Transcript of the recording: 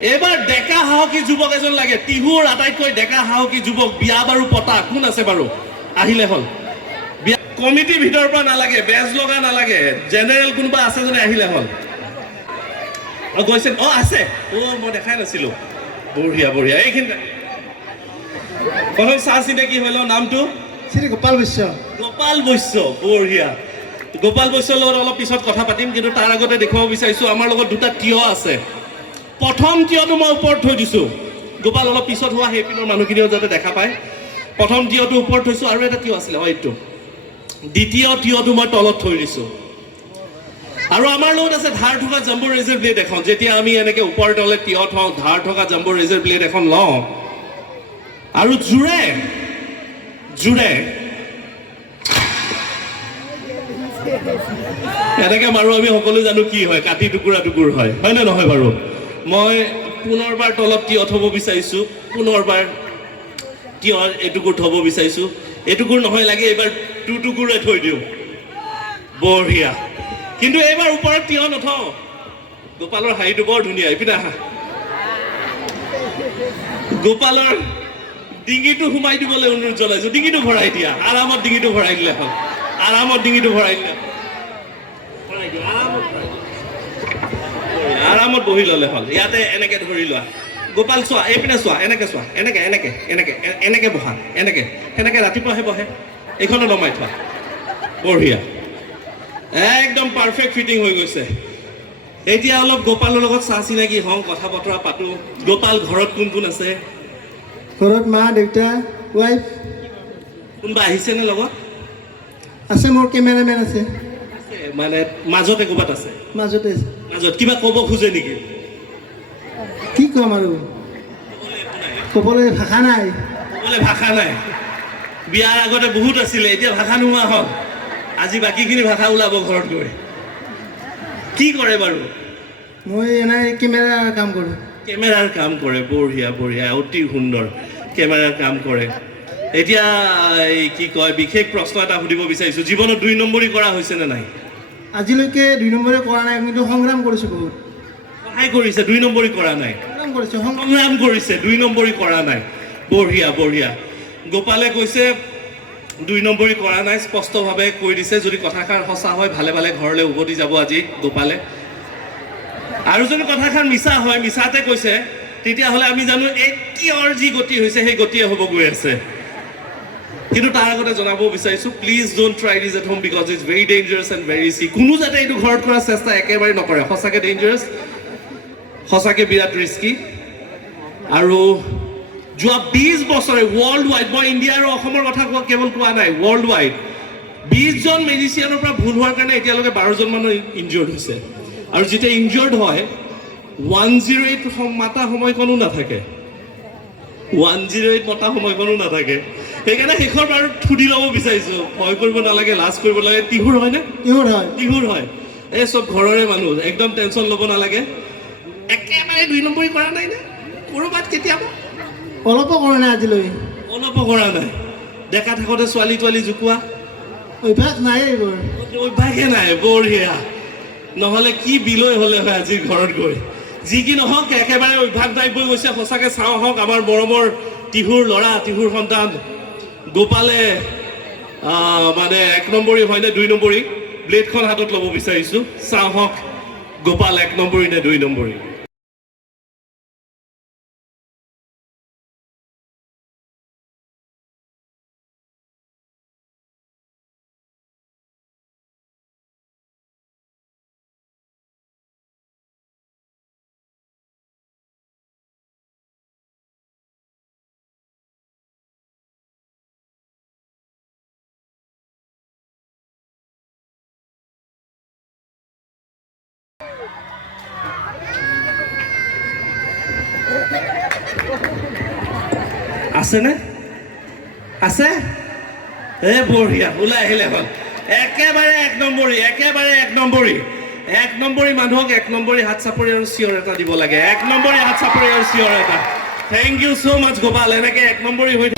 এবাৰ ডেকা হাহকি যুৱক এজন লাগে টিহুৰ আটাইতকৈ ডেকা হাহকি যুৱক বিয়া বাৰু পতা কোন আছে বাৰু আহিলে হল বিয়া কমিটি ভিতৰৰ পৰা নালাগে বেজ লগা নালাগে জেনেৰেল কোনবা আছে জনে আহিলে হল গৈছে আছে মই দেখাই নাছিলো বঢ়িয়া বঢ়িয়া এইখিনি প্ৰথম চাহ চিনাকি হলো নামটো শ্ৰী গোপাল বৈশ্য বঢ়িয়া গোপাল বৈশ্যৰ লগত অলপ পিছত কথা পাতিম কিন্তু তাৰ আগতে দেখুৱাব বিচাৰিছো আমাৰ লগত দুটা তিয় আছে প্ৰথম তিয়টো মই ওপৰত থৈ দিছো গোপাল অলপ পিছত হোৱা হেপিনৰ মানুহখিনিও যাতে দেখা পায় প্ৰথম তিয়টো ওপৰত থৈছো আৰু এটা তিয় আছিলে এইটো দ্বিতীয় তিয়টো মই তলত থৈ দিছো আৰু আমাৰ লগত আছে ধাৰ থকা জাম্বো ৰেজাৰ ব্লেড এখন যেতিয়া আমি এনেকে ওপৰ তলে তিয় থওঁ ধাৰ থকা জাম্বো ৰেজাৰ ব্লেড এখন লওঁ আৰু জোৰে এনেকে মাৰো আমি সকলো জানো কি হয় কাটি টুকুৰা টুকুৰ হয় নে নহয় বাৰু মই পুনৰবাৰ তলত তিয় থব বিচাৰিছো পুনৰবাৰ তিয় এটুকুৰ থব বিচাৰিছো এটুকুৰ নহয় লাগে এবাৰ টুকুৰে থৈ দিওঁ বঢ়িয়া কিন্তু এইবাৰ ওপৰত তিয় নথওঁ গোপালৰ হাইটো বৰ ধুনীয়া এইপিনে আহা গোপালৰ ডিঙিটো সোমাই দিবলৈ অনুৰোধ জনাইছো ডিঙিটো ভৰাই দিয়া আৰামত ডিঙিটো ভৰাই দিলে হ'ল আৰামত ডিঙিটো ভৰাই দিলে আৰামত বহি ললে হ'ল ইয়াতে এনেকে ধৰি লোৱা গোপাল চোৱা এইপিনে চোৱা এনেকে চোৱা এনেকে এনেকে এনেকে এনেকে বহা এনেকে সেনেকে ৰাতিপুৱাহে বহে এইখনো নমাই থোৱা বঢ়িয়া একদম পাৰফেক্ট ফিটিং হৈ গৈছে এতিয়া অলপ গোপালৰ লগত চাহ চিনাকি হওঁ কথা বতৰা পাতো গোপাল ঘৰত কোন কোন আছে ঘৰত মা দেউতা ৱাইফ কোনোবা আহিছে নে লগত আছে মোৰ কেমেৰামেন আছে মানে মাজতে ক'ৰবাত আছে মাজতে আছে মাজত কিবা ক'ব খোজে নেকি কি ক'ম আৰু ক'বলৈ ভাষা নাই বিয়াৰ আগতে বহুত আছিলে এতিয়া ভাষা নোহোৱা হ'ল আজি বাকীখিনি ভাষা ওলাব ঘৰত গৈ কি কৰে বাৰু মই এনেই কেমেৰাৰ কাম কৰোঁ বঢ়িয়া বঢ়িয়া অতি সুন্দৰ কেমেৰাৰ কাম কৰে এতিয়া কি কয় বিশেষ প্ৰশ্ন এটা সুধিব বিচাৰিছো জীৱনত 2 নম্বৰী কৰা হৈছে নে নাই আজিলৈকে 2 নম্বৰে কৰা নাই কিন্তু সংগ্ৰাম কৰিছোঁ বহুত সহায় কৰিছে 2 নম্বৰী কৰা নাই সংগ্ৰাম কৰিছে 2 নম্বৰী কৰা নাই বঢ়িয়া বঢ়িয়া গোপালে কৈছে 2 নম্বৰী কৰা নাই স্পষ্টভাৱে কৈ দিছে যদি কথাষাৰ সঁচা হয় ভালে ভালে ঘৰলৈ উভতি যাব আজি গোপালে আৰু যদি কথাষাৰ মিছা হয় মিছাতে কৈছে তেতিয়াহ'লে আমি জানো এতিয়াৰ যি গতি হৈছে সেই গতিয়ে হ'ব গৈ আছে কিন্তু তাৰ আগতে জনাব বিচাৰিছো please don't try this at home because it's very dangerous and very risky কোনো যাতে এইটো ঘৰত কৰাৰ চেষ্টা একেবাৰে নকৰে সঁচাকৈ ডেঞ্জাৰাছ সঁচাকৈ বিৰাট ৰিস্কি আৰু যোৱা 20 বছৰে ৱৰ্ল্ড ৱাইড মই ইণ্ডিয়া আৰু অসমৰ কথা কেৱল কোৱা নাই ৱৰ্ল্ড ৱাইড 20 জন মেজিচিয়ানৰ পৰা ভুল হোৱাৰ কাৰণে এতিয়ালৈকে 12 জন মানুহ ইনজিয়ৰ্ড হৈছে আৰু যেতিয়া ইনজিয়ৰ্ড হয় 108 মাতা সময়কণো নাথাকে 108 মতা সময়কণো নাথাকে সেইকাৰণে শেষৰ বাৰ থুদি ল'ব বিচাৰিছো ভয় কৰিব নালাগে লাজ কৰিব নালাগে টিহুৰ হয়নে টিহুৰ হয় এই চব ঘৰৰে মানুহ একদম টেনশ্যন ল'ব নালাগে একেবাৰে 2 নম্বৰী কৰা নাই নে ক'ৰবাত কেতিয়াবা অলপো কৰা নাই আজিলৈ অলপো কৰা নাই ডেকা থাকোঁতে ছোৱালী তোৱালী জোকোৱা অভ্যাস নাই এইবোৰ অভ্যাসে নাই বঢ়িয়া নহ'লে কি বিলৈ হ'লে হয় আজি ঘৰত গৈ যি কি নহওক একেবাৰে অভ্যাস টাইপ হৈ গৈছে সঁচাকৈ চাওঁ হওক আমাৰ মৰমৰ টিহুৰ ল'ৰা টিহুৰ সন্তান গোপালে মানে 1 নম্বৰী হয় নে 2 নম্বৰী ব্লেডখন হাতত ল'ব বিচাৰিছোঁ চাওঁ হওক গোপাল 1 নম্বৰী নে 2 নম্বৰী আছেনে আছে বঢ়িয়া ওলাই আহিলে হ'ল একেবাৰে 1 নম্বৰী মানুহক 1 নম্বৰী হাত চাপৰি আৰু চিঞৰ এটা দিব লাগে 1 নম্বৰী হাত চাপৰি আৰু চিঞৰ এটা থেংক ইউ ছ' মাছ গোপাল এনেকে 1 নম্বৰী হৈ